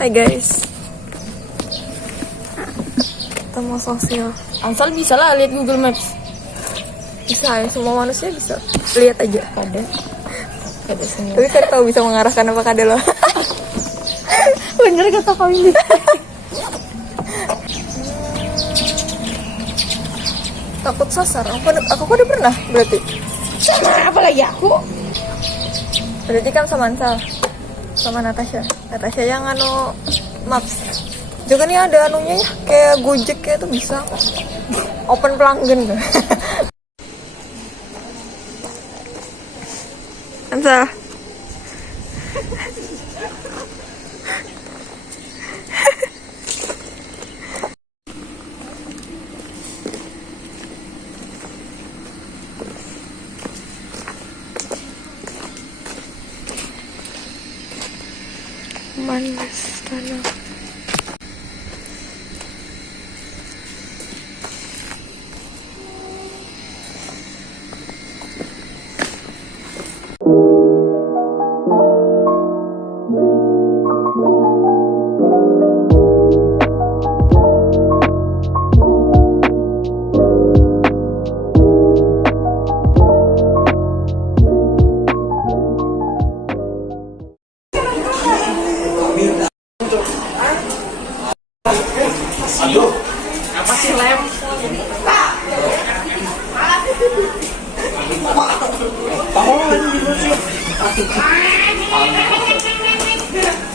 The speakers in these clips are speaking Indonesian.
Hai guys, kita mau sosial. Ansal bisa lah lihat Google Maps. Bisa ya, semua manusia bisa. Lihat aja. Kada semua. Tapi saya tahu bisa mengarahkan apa kada loh. Bener kata kau ini. Takut sasar. Aku udah pernah berarti. Apa lagi aku? Berarti kan sama Ansal, sama Natasha. Natasha yang anu maps. Juga nih ada anunya ya, kayak Gojek kayak tuh bisa. Open pelanggan. Ansal. Manis tanah. Aduh, apa sih lem?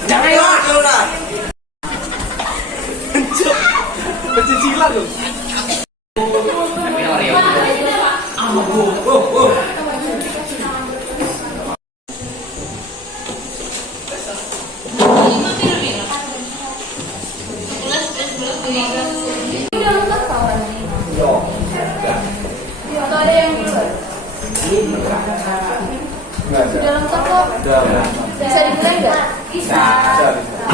Jangan ya, Pecicilan loh. Atau ada yang di luar? Sudah lengkap kok. Bisa dimulai nggak? Bisa.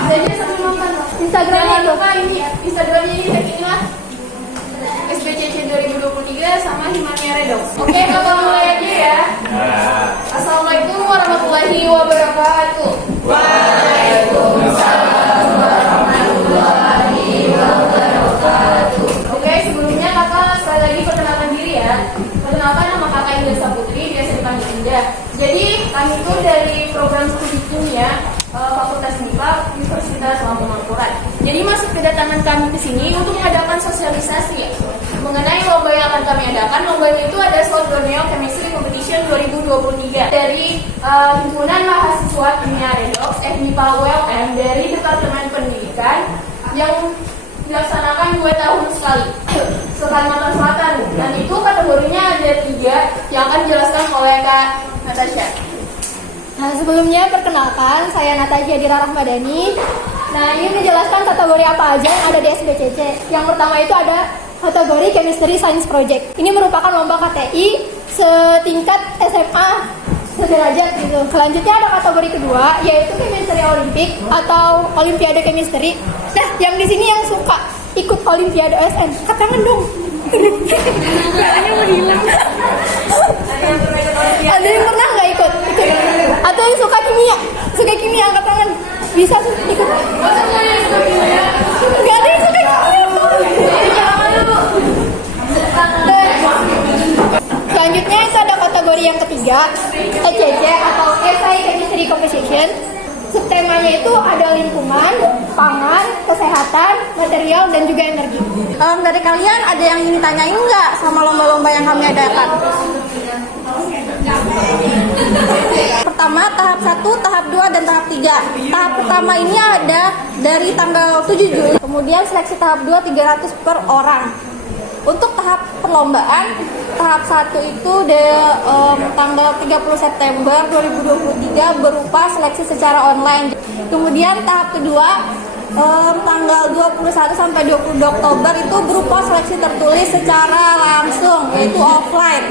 Saya sambil nonton. Instagramnya lupa ini. Instagramnya ini inilah SBCC 2023 sama Himania Redox. Oke, kita mulai aja ya. Assalamualaikum warahmatullahi wabarakatuh. Waalaikumsalam warahmatullahi wabarakatuh. Oke, sebelumnya kakak sekali lagi perkenalkan diri ya. Perkenalkan, nama kakak Indah Saputri, biasa dipanggil Indah. Jadi kami itu dari program studi kimia Fakultas MIPA Universitas Lampung Mangkurat. Jadi masuk kedatangan kami ke sini untuk mengadakan sosialisasi mengenai lomba yang akan kami adakan. Lombanya itu ada South Borneo Chemistry Competition 2023 dari Himpunan Mahasiswa Kimia Redox FMIPA ULM dari Departemen Pendidikan yang dilaksanakan 2 tahun sekali se-Kalimantan Selatan. Dan itu kategorinya ada 3 yang akan dijelaskan oleh Kak Natasha. Nah, sebelumnya perkenalkan, saya Natasha Dira Rahmadani. Nah, ini menjelaskan kategori apa aja yang ada di SBCC. Yang pertama itu ada kategori Chemistry Science Project. Ini merupakan lomba KTI setingkat SMA sederajat gitu. Selanjutnya ada kategori kedua, yaitu Chemistry Olimpik atau Olimpiade Chemistry. Nah, yang di sini yang suka ikut Olimpiade OSN, angkat tangan dong. Kayaknya mau hilang. Ada yang pernah nggak ikut? Atau yang suka kimia angkat tangan. Bisa ikut? Nggak ada yang suka kimia. Selanjutnya itu ada kategori yang ketiga, ECC atau Essay Chemistry Composition. Subtemanya itu ada lingkungan, pangan, kesehatan, material, dan juga energi. Dari kalian ada yang ingin ditanyain nggak sama lomba-lomba yang kami adakan? Pertama, tahap 1, tahap 2, dan tahap 3. Tahap pertama ini ada dari tanggal 7 Juli. Kemudian seleksi tahap 2 300 per orang. Untuk tahap perlombaan, tahap 1 itu tanggal 30 September 2023 berupa seleksi secara online. Kemudian tahap kedua tanggal 21 sampai 20 Oktober itu berupa seleksi tertulis secara langsung, yaitu offline.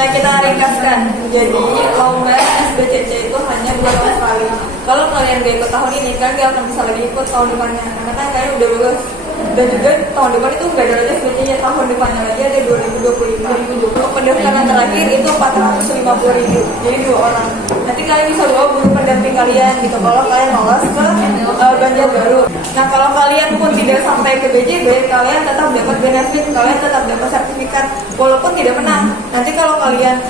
Kita ringkaskan, jadi lomba SBCC itu hanya 2 tahun sekali. Kalau kalian gak ikut tahun ini, kan gak akan bisa lagi ikut tahun depannya, karena kan kalian udah lulus. Dan juga tahun depan itu nggak ada lagi SBC-nya, tahun depannya lagi ada 2025. Pendaftaran terakhir itu 450.000, jadi 2 orang. Nanti kalian bisa bawa guru pendamping kalian gitu kalau kalian lolos ke Banjarbaru. Nah kalau kalian pun tidak sampai ke BJB, kalian tetap dapat benefit, kalian tetap dapat sertifikat walaupun tidak menang. Nanti kalau kalian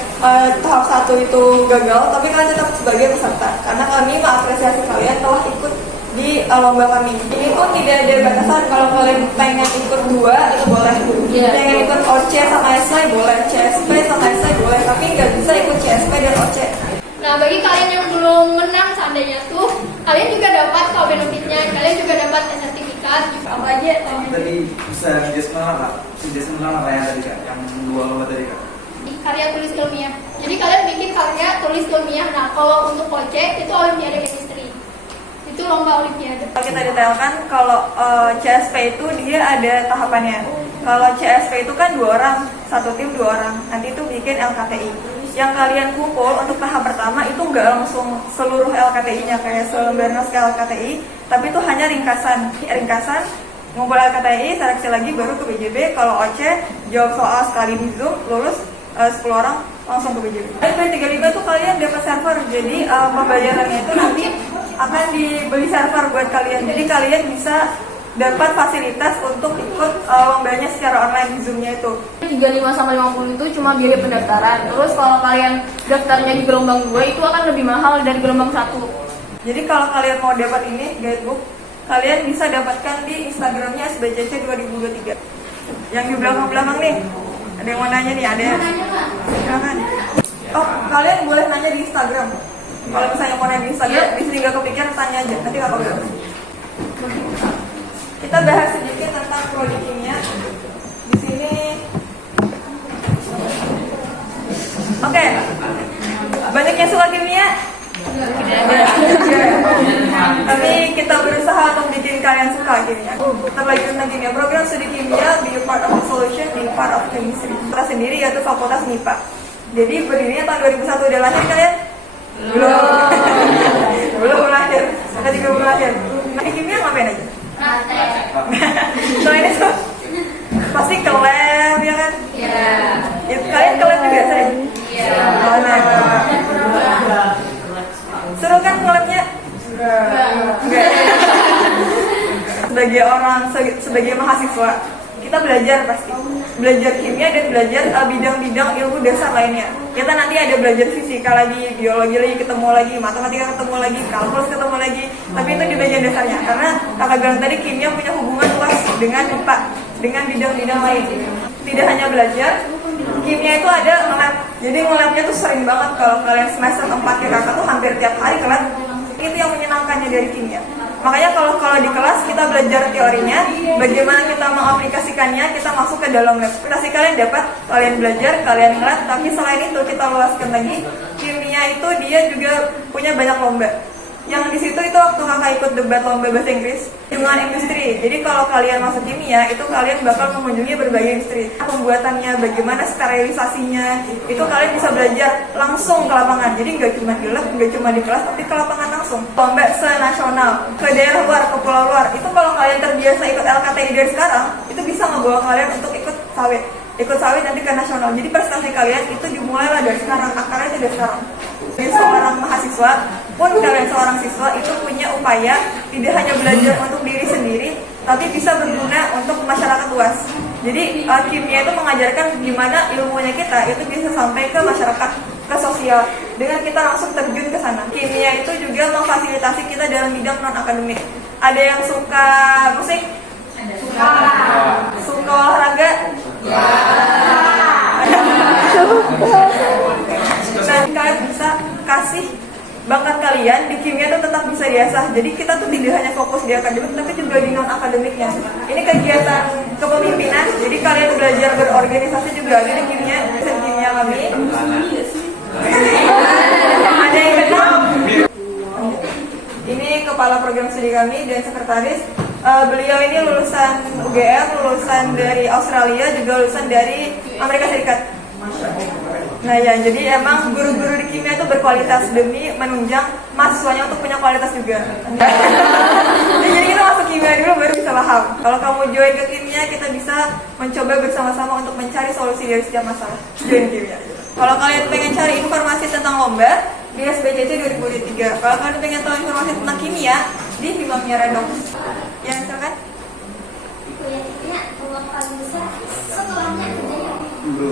tahap 1 itu gagal, tapi kalian tetap sebagai peserta karena kami mengapresiasi kalian telah ikut di lomba kami. Ini pun tidak ada batasan, kalau kalian pengen ikut 2 itu boleh. Pengen ikut OC sama SI boleh, CSP sama SI boleh, tapi nggak bisa ikut CSP dan OC. Nah, bagi kalian yang belum menang seandainya tuh, kalian juga dapat kalau benefitnya, kalian juga dapat sertifikat. Apa aja? Tadi bisa dijelasin apa yang tadi Kak, yang 2 lomba tadi Kak? Karya tulis ilmiah. Jadi kalian bikin karya tulis ilmiah. Nah, kalau untuk OC itu Olimpiade Chemistry. Itu lomba Olimpiade. Kalau kita detailkan, kalau CSP itu dia ada tahapannya. Kalau CSP itu kan 2 orang, 1 tim 2 orang. Nanti itu bikin LKTI. Yang kalian kumpul untuk tahap pertama itu nggak langsung seluruh LKTI-nya kayak selembar naskah LKTI, tapi itu hanya ringkasan, ngumpul LKTI, seleksi lagi baru ke BJB. Kalau OC jawab soal sekali di Zoom, lulus 10 orang langsung ke BJB. P35 itu kalian dapat server, jadi pembayarannya itu nanti akan dibeli server buat kalian. Jadi kalian bisa dapat fasilitas untuk ikut lombanya secara online di Zoom-nya itu. 35 sampai 50 itu cuma biaya pendaftaran. Terus kalau kalian daftarnya di gelombang 2 itu akan lebih mahal dari gelombang 1. Jadi kalau kalian mau dapat ini guidebook, kalian bisa dapatkan di Instagramnya SBCC 2023. Yang di belakang-belakang nih. Ada yang mau nanya nih, ada yang silakan. Oh, kalian boleh nanya di Instagram. Kalau misalnya mau nanya di Instagram, di sini nggak kepikiran, tanya aja. Nanti kakak bilang. Kita bahas sedikit tentang prodi kimia. Di sini, oke. Banyak yang suka kimia? Tapi kita berusaha untuk bikin kalian suka kimia. Terlebih tentang kimia, program studi kimia be a part of the solution, be a part of chemistry. Kita sendiri yaitu Fakultas MIPA. Jadi berdirinya tahun 2001. Udah lahir kalian? Belum lahir. Sampai 3 bulan lahir. Nah, di kimia ngapain aja? Selain itu pasti ke lab ya kan? Iya. Kalian ke lab juga sering? Iya. Seru kan nge-labnya? Enggak. Sebagai mahasiswa, kita belajar pasti. Belajar kimia dan belajar bidang-bidang ilmu dasar lainnya. Kita nanti ada belajar fisika lagi, biologi lagi, ketemu lagi, matematika ketemu lagi, kalkulus ketemu lagi. Tapi itu di bagian dasarnya. Karena kakak bilang tadi kimia punya hubungan luas dengan IPA, dengan bidang-bidang lain. Tidak hanya belajar, kimia itu ada nge-lab. Jadi nge-labnya tuh sering banget. Kalau kalian semester 4 ya kakak tuh hampir tiap hari ke lab. Itu yang menyenangkannya dari kimia. Makanya kalau di kelas kita belajar teorinya, bagaimana kita mengaplikasikannya, kita masuk ke dalam lab. Prestasi kalian dapat, kalian belajar, kalian nge-lab. Tapi selain itu kita luaskan lagi, kimia itu dia juga punya banyak lomba. Yang di situ itu waktu kakak ikut debat lomba bahasa Inggris dengan industri. Jadi kalau kalian masuk kimia, itu kalian bakal mengunjungi berbagai industri. Pembuatannya, bagaimana sterilisasinya, itu kalian bisa belajar langsung ke lapangan. Jadi nggak cuma di lab, nggak cuma di kelas, tapi ke lapangan langsung. Lomba senasional, ke daerah luar, ke pulau luar. Itu kalau kalian terbiasa ikut LKTI dari sekarang, itu bisa ngebawa kalian untuk ikut sawit. Ikut sawit nanti ke nasional. Jadi prestasi kalian itu dimulailah dari sekarang, akarnya itu dari sekarang. Jadi seorang mahasiswa pun kalian seorang siswa itu punya upaya tidak hanya belajar untuk diri sendiri, tapi bisa berguna untuk masyarakat luas. Jadi kimia itu mengajarkan gimana ilmunya kita itu bisa sampai ke masyarakat, ke sosial, dengan kita langsung terjun ke sana. Kimia itu juga memfasilitasi kita dalam bidang non akademik. Ada yang suka musik? Suka olahraga? Nah, kalian bisa kasih bakat kalian di kimia itu tetap bisa diasah. Jadi kita tuh tidak hanya fokus di akademik, tapi juga di non akademiknya. Ini kegiatan kepemimpinan. Jadi kalian belajar berorganisasi juga ada di kimia, kimia kami. Ada yang kenal? Ini kepala program studi kami dan sekretaris. Beliau ini lulusan UGM, lulusan dari Australia, juga lulusan dari Amerika Serikat. Nah ya, jadi emang guru-guru di kimia itu berkualitas demi menunjang mahasiswanya untuk punya kualitas juga. Jadi kita masuk kimia dulu baru bisa paham. Kalau kamu join ke kimia, kita bisa mencoba bersama-sama untuk mencari solusi dari setiap masalah. Join kimia. Kalau kalian pengen cari informasi tentang lomba di SBCC 2023. Kalau kalian pengen tahu informasi tentang kimia di Bima Miradong. Ya, silakan.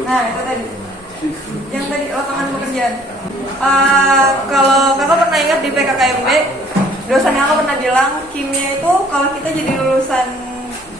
Nah, itu tadi. Yang tadi lapangan pekerjaan. Kalau kakak pernah ingat di PKKMB, dosen kakak pernah bilang kimia itu kalau kita jadi lulusan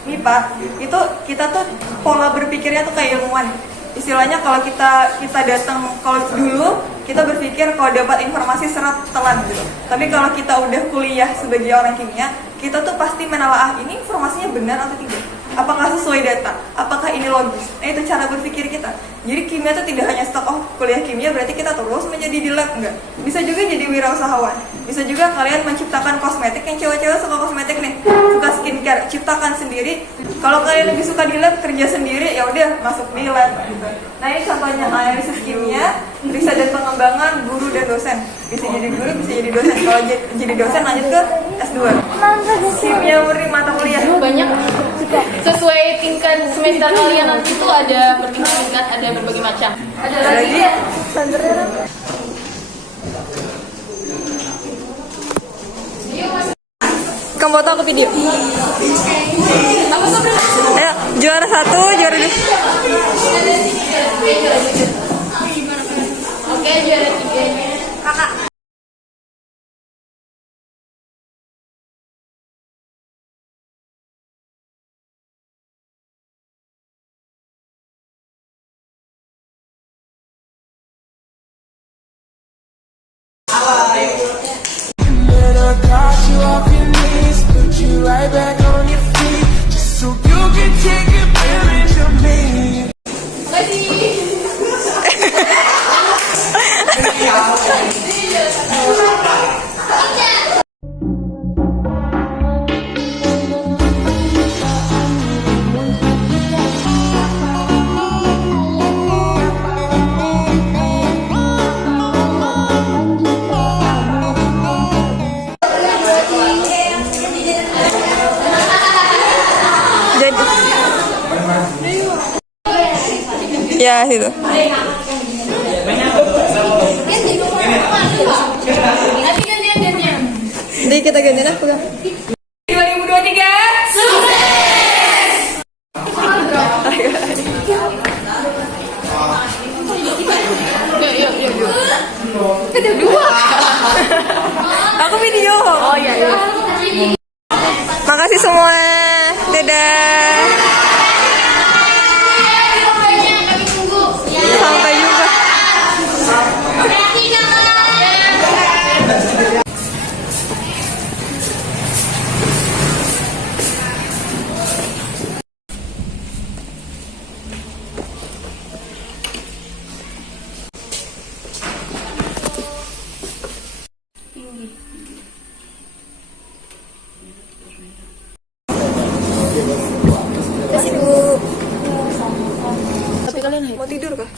MIPA itu kita tuh pola berpikirnya tuh kayak ilmuwan. Istilahnya kalau kita datang, kalau dulu kita berpikir kalau dapat informasi serat telan gitu. Tapi kalau kita udah kuliah sebagai orang kimia, kita tuh pasti menelaah ini informasinya benar atau tidak. Apakah sesuai data? Apakah ini logis? Nah, itu cara berpikir kita. Jadi kimia itu tidak hanya stok, oh kuliah kimia berarti kita terus menjadi di lab, enggak. Bisa juga jadi wirausahawan. Bisa juga kalian menciptakan kosmetik, yang cewek-cewek suka kosmetik nih, suka skincare, ciptakan sendiri. Kalau kalian lebih suka di lab, kerja sendiri, ya udah masuk di lab gitu. Nah, ini contohnya analisis kimia, riset dan pengembangan guru dan dosen. Bisa jadi guru, bisa jadi dosen. Kalau jadi dosen lanjut ke S2. Kimia murni mata kuliah. Banyak sesuai tingkat semester kalian nanti tuh ada bertingkat, ada berbagai macam. Ada lagi kamu foto aku video. Ayo, juara 1, juara 2. Oke, juara 3. Kakak. Then I got you off your knees, put you right back on your feet, just so you can take advantage of me. Jadi ya situ. Nanti gantian. Jadi kita gantian apa kan? 2023 sukses. Yuk. Kedua. Aku video. Oh iya. Makasih semua. Dadah. Kami tunggu. Sampai jumpa. Kasih dulu. Tapi kalian Mau tidur kah?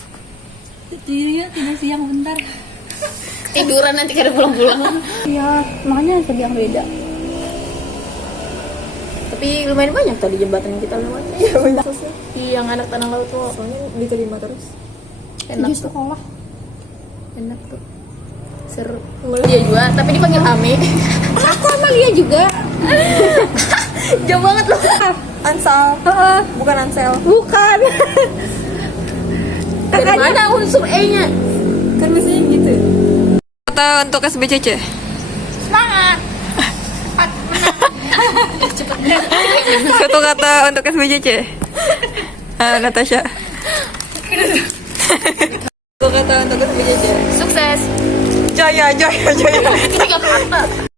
Tidur siang bentar. tiduran nanti kada pulang-pulang. Iya, makanya tadi yang beda. Tapi lumayan banyak tadi jembatan yang kita lewat. Iya benar. Yang anak tanah laut tuh Soalnya diterima terus. enak Tujuh tuh. sekolah. Enak tuh. Seru. Dia juga, tapi dipanggil Ame. Aku sama dia juga. Jauh banget loh. Ansal. Bukan Ansel. Bukan. Dari mana unsur E-nya? Kan biasanya gitu. Kata untuk SBCC. Semangat. Satu kata untuk SBCC. Natasha. Satu kata untuk SBCC. Sukses. Jaya. Tiga kata.